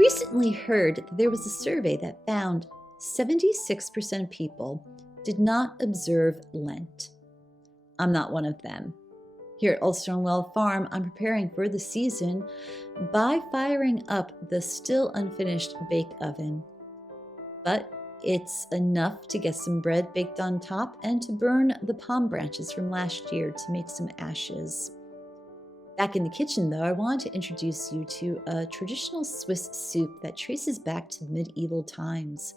recently heard that there was a survey that found 76% of people did not observe Lent. I'm not one of them. Here at Old Stonewell Farm, I'm preparing for the season by firing up the still unfinished bake oven. But it's enough to get some bread baked on top and to burn the palm branches from last year to make some ashes. Back in the kitchen, though, I want to introduce you to a traditional Swiss soup that traces back to medieval times.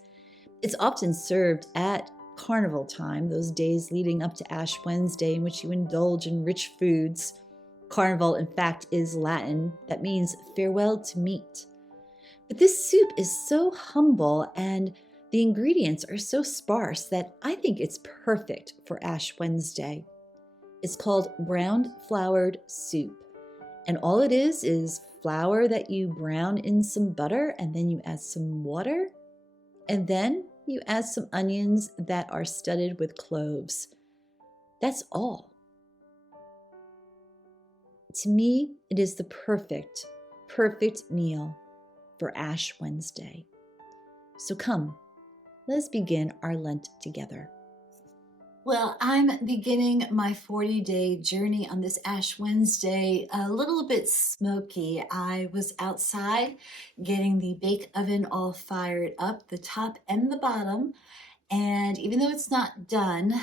It's often served at carnival time, those days leading up to Ash Wednesday, in which you indulge in rich foods. Carnival, in fact, is Latin. That means farewell to meat. But this soup is so humble and the ingredients are so sparse that I think it's perfect for Ash Wednesday. It's called browned floured soup. And all it is flour that you brown in some butter, and then you add some water, and then you add some onions that are studded with cloves. That's all. To me, it is the perfect meal for Ash Wednesday. So come, let's begin our Lent together. Well, I'm beginning my 40-day journey on this Ash Wednesday a little bit smoky. I was outside getting the bake oven all fired up, the top and the bottom. And even though it's not done,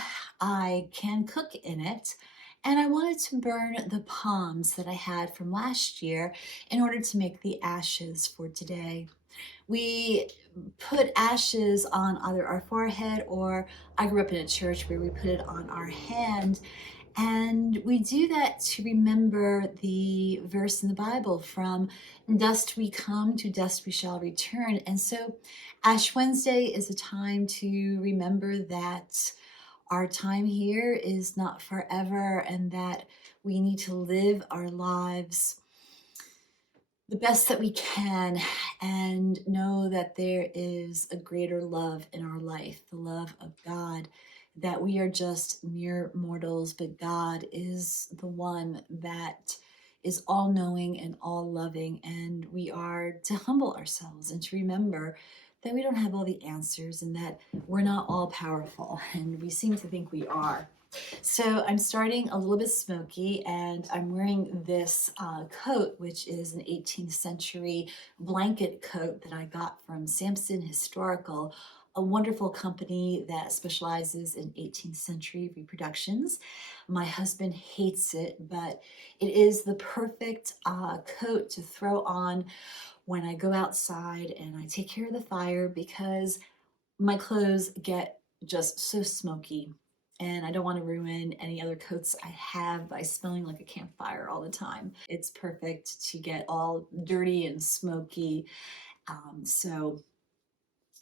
I can cook in it. And I wanted to burn the palms that I had from last year in order to make the ashes for today. We put ashes on either our forehead, or I grew up in a church where we put it on our hand. And we do that to remember the verse in the Bible, from dust we come, to dust we shall return. And so Ash Wednesday is a time to remember that our time here is not forever and that we need to live our lives the best that we can and know that there is a greater love in our life, the love of God, that we are just mere mortals, but God is the one that is all knowing and all loving. And we are to humble ourselves and to remember that we don't have all the answers and that we're not all powerful. And we seem to think we are. So I'm starting a little bit smoky, and I'm wearing this coat, which is an 18th century blanket coat that I got from Sampson Historical, a wonderful company that specializes in 18th century reproductions. My husband hates it, but it is the perfect coat to throw on when I go outside and I take care of the fire, because my clothes get just so smoky. And I don't want to ruin any other coats I have by smelling like a campfire all the time. It's perfect to get all dirty and smoky. So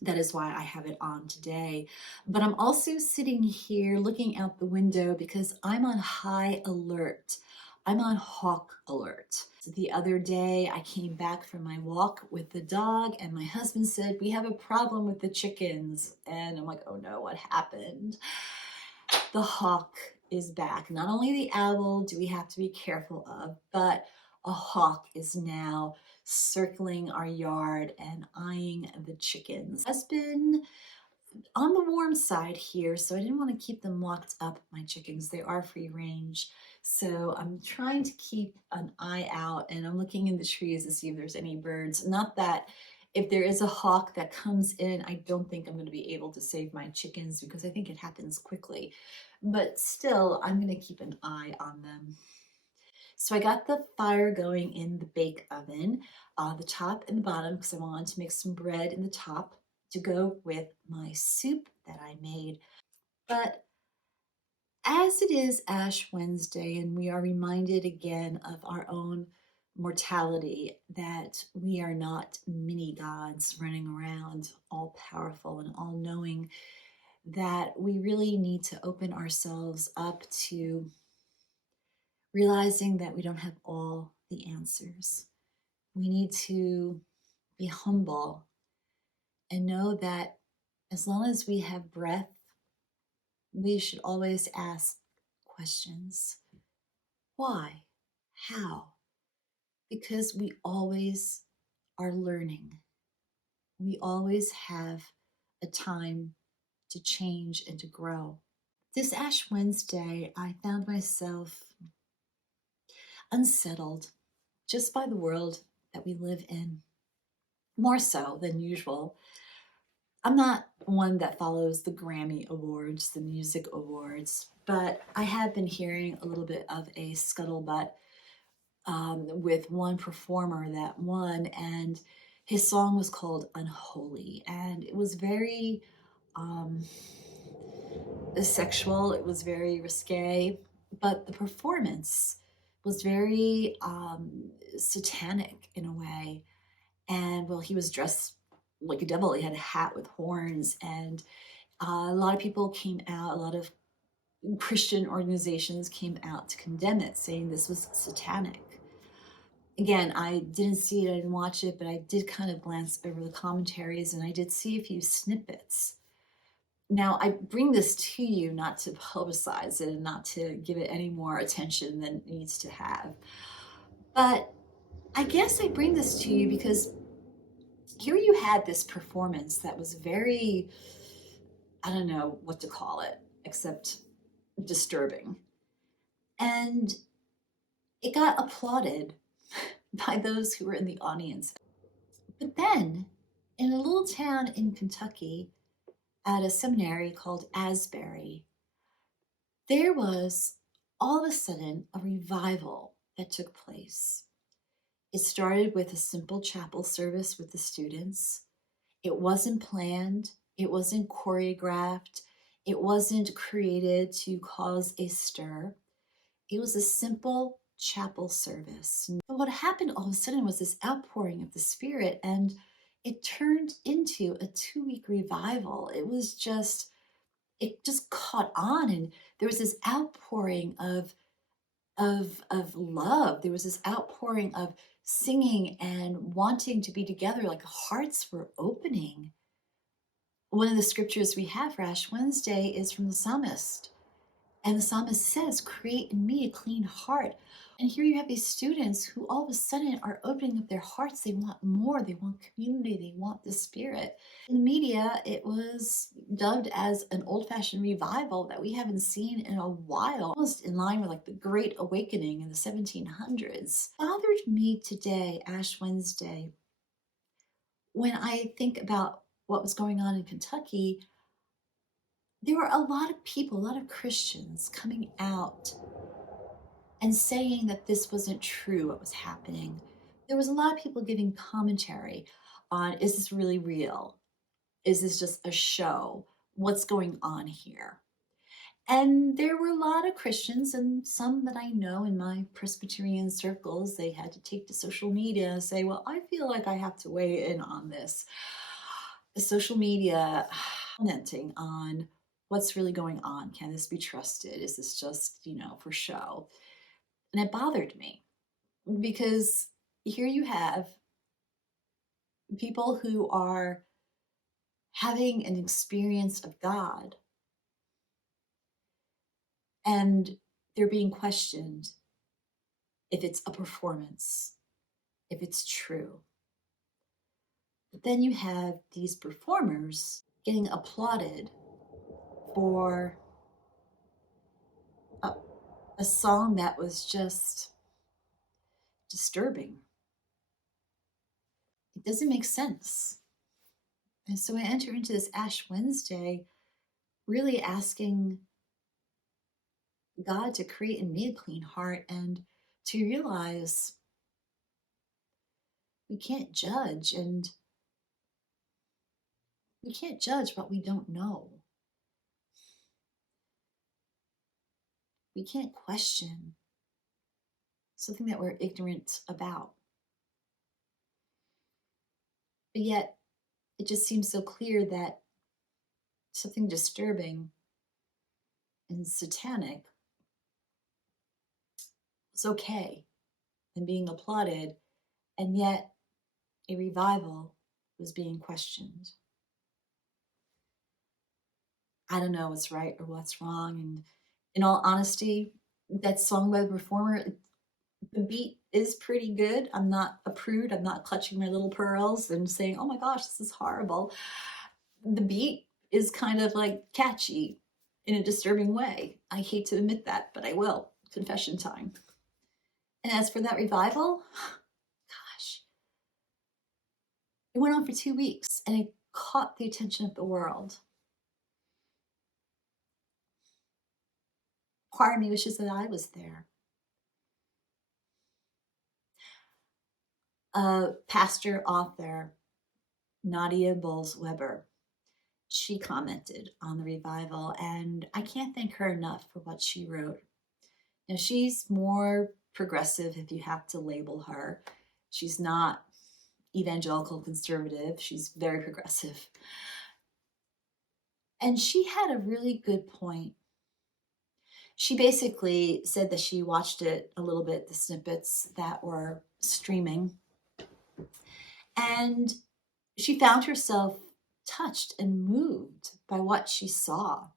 that is why I have it on today. But I'm also sitting here looking out the window because I'm on high alert. I'm on hawk alert. The other day, I came back from my walk with the dog, and my husband said, "We have a problem with the chickens." And I'm like, oh no, what happened? The hawk is back. Not only the owl do we have to be careful of, but a hawk is now circling our yard and eyeing the chickens. Has been on the warm side here, so I didn't want to keep them locked up, my chickens. They are free range. So I'm trying to keep an eye out, and I'm looking in the trees to see if there's any birds. Not that if there is a hawk that comes in, I don't think I'm going to be able to save my chickens, because I think it happens quickly. But still, I'm going to keep an eye on them. So I got the fire going in the bake oven, the top and the bottom, because I wanted to make some bread in the top to go with my soup that I made. But as it is Ash Wednesday, and we are reminded again of our own mortality, that we are not mini gods running around all powerful and all knowing, that we really need to open ourselves up to realizing that we don't have all the answers. We need to be humble and know that as long as we have breath, we should always ask questions. Why? How? Because we always are learning. We always have a time to change and to grow. This Ash Wednesday, I found myself unsettled just by the world that we live in, more so than usual. I'm not one that follows the Grammy Awards, the music awards, but I have been hearing a little bit of a scuttlebutt with one performer that won, and his song was called Unholy, and it was very um, sexual, it was very risque, but the performance was very satanic in a way. And well, he was dressed like a devil. He had a hat with horns, and a lot of people came out, a lot of Christian organizations came out to condemn it, saying this was satanic. Again, I didn't see it, I didn't watch it, but I did kind of glance over the commentaries and I did see a few snippets. Now, I bring this to you not to publicize it and not to give it any more attention than it needs to have. But I guess I bring this to you because here you had this performance that was very, I don't know what to call it, except disturbing. And it got applauded by those who were in the audience. But then, in a little town in Kentucky, at a seminary called Asbury, there was all of a sudden a revival that took place. It started with a simple chapel service with the students. It wasn't planned, it wasn't choreographed, it wasn't created to cause a stir. It was a simple chapel service. But what happened all of a sudden was this outpouring of the Spirit, and it turned into a 2-week revival. It just caught on, and there was this outpouring of love. There was this outpouring of singing and wanting to be together, like hearts were opening. One of the scriptures we have for Ash Wednesday is from the psalmist. And the psalmist says, "Create in me a clean heart." And here you have these students who all of a sudden are opening up their hearts. They want more. They want community. They want the Spirit. In the media, it was dubbed as an old-fashioned revival that we haven't seen in a while, almost in line with like the Great Awakening in the 1700s. It bothered me today, Ash Wednesday, when I think about what was going on in Kentucky. There were a lot of people, a lot of Christians coming out and saying that this wasn't true, what was happening. There was a lot of people giving commentary on, is this really real? Is this just a show? What's going on here? And there were a lot of Christians, and some that I know in my Presbyterian circles, they had to take to social media and say, well, I feel like I have to weigh in on this. The social media commenting on what's really going on. Can this be trusted? Is this just, for show? And it bothered me because here you have people who are having an experience of God and they're being questioned if it's a performance, if it's true. But then you have these performers getting applauded for a song that was just disturbing. It doesn't make sense. And so I enter into this Ash Wednesday really asking God to create in me a clean heart and to realize we can't judge, and we can't judge what we don't know. We can't question something that we're ignorant about. But yet, it just seems so clear that something disturbing and satanic was okay and being applauded, and yet a revival was being questioned. I don't know what's right or what's wrong. And in all honesty, that song by the performer, the beat is pretty good. I'm not a prude. I'm not clutching my little pearls and saying, oh my gosh, this is horrible. The beat is kind of like catchy in a disturbing way. I hate to admit that, but I will. Confession time. And as for that revival, gosh, it went on for 2 weeks and it caught the attention of the world. Part of me wishes that I was there. Pastor author Nadia Bowles-Weber, she commented on the revival, and I can't thank her enough for what she wrote. Now, she's more progressive, if you have to label her. She's not evangelical conservative. She's very progressive. And she had a really good point. She basically said that she watched it a little bit, the snippets that were streaming, and she found herself touched and moved by what she saw.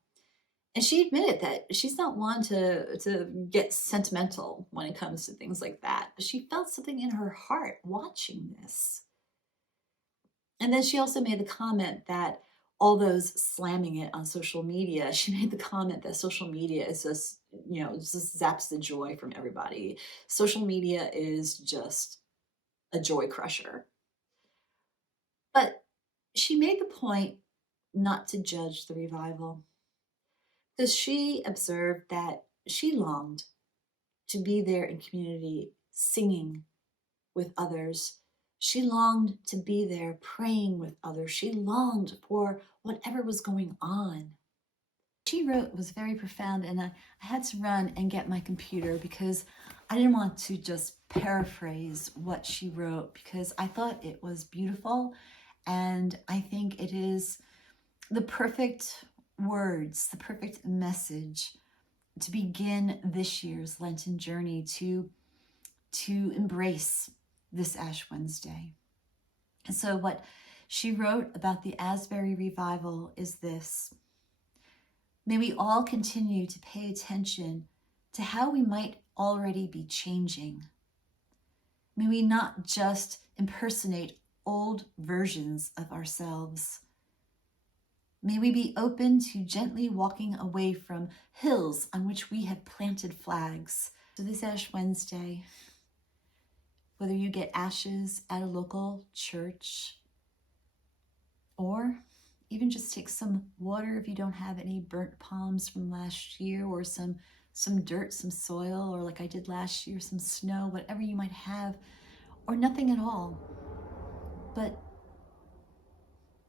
And she admitted that she's not one to get sentimental when it comes to things like that, but she felt something in her heart watching this. And then she also made the comment that all those slamming it on social media, she made the comment that social media is just, just zaps the joy from everybody. Social media is just a joy crusher. But she made the point not to judge the revival, because she observed that she longed to be there in community, singing with others. She longed to be there praying with others. She longed for whatever was going on. She wrote was very profound, and I had to run and get my computer because I didn't want to just paraphrase what she wrote, because I thought it was beautiful, and I think it is the perfect words, the perfect message to begin this year's Lenten journey, to embrace this Ash Wednesday. And so what she wrote about the Asbury revival is this: may we all continue to pay attention to how we might already be changing. May we not just impersonate old versions of ourselves. May we be open to gently walking away from hills on which we have planted flags. So this Ash Wednesday, whether you get ashes at a local church, or even just take some water if you don't have any burnt palms from last year, or some dirt, some soil, or like I did last year, some snow, whatever you might have, or nothing at all. But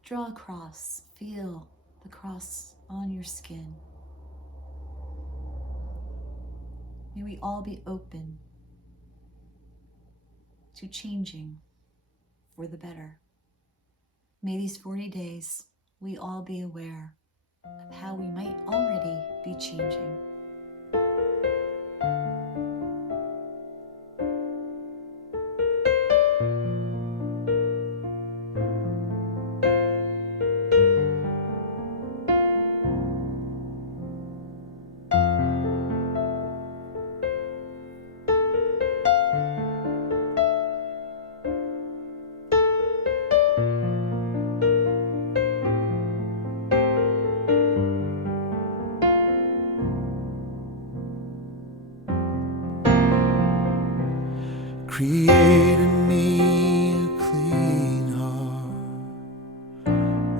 draw a cross, feel the cross on your skin. May we all be open to changing for the better. May these 40 days we all be aware of how we might already be changing. Create in me a clean heart,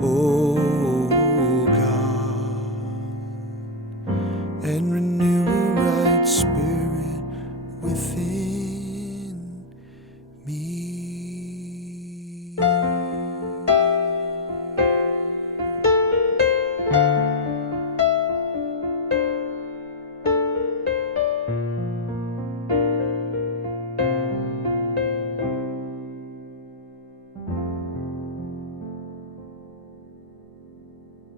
oh God, and renew a right spirit within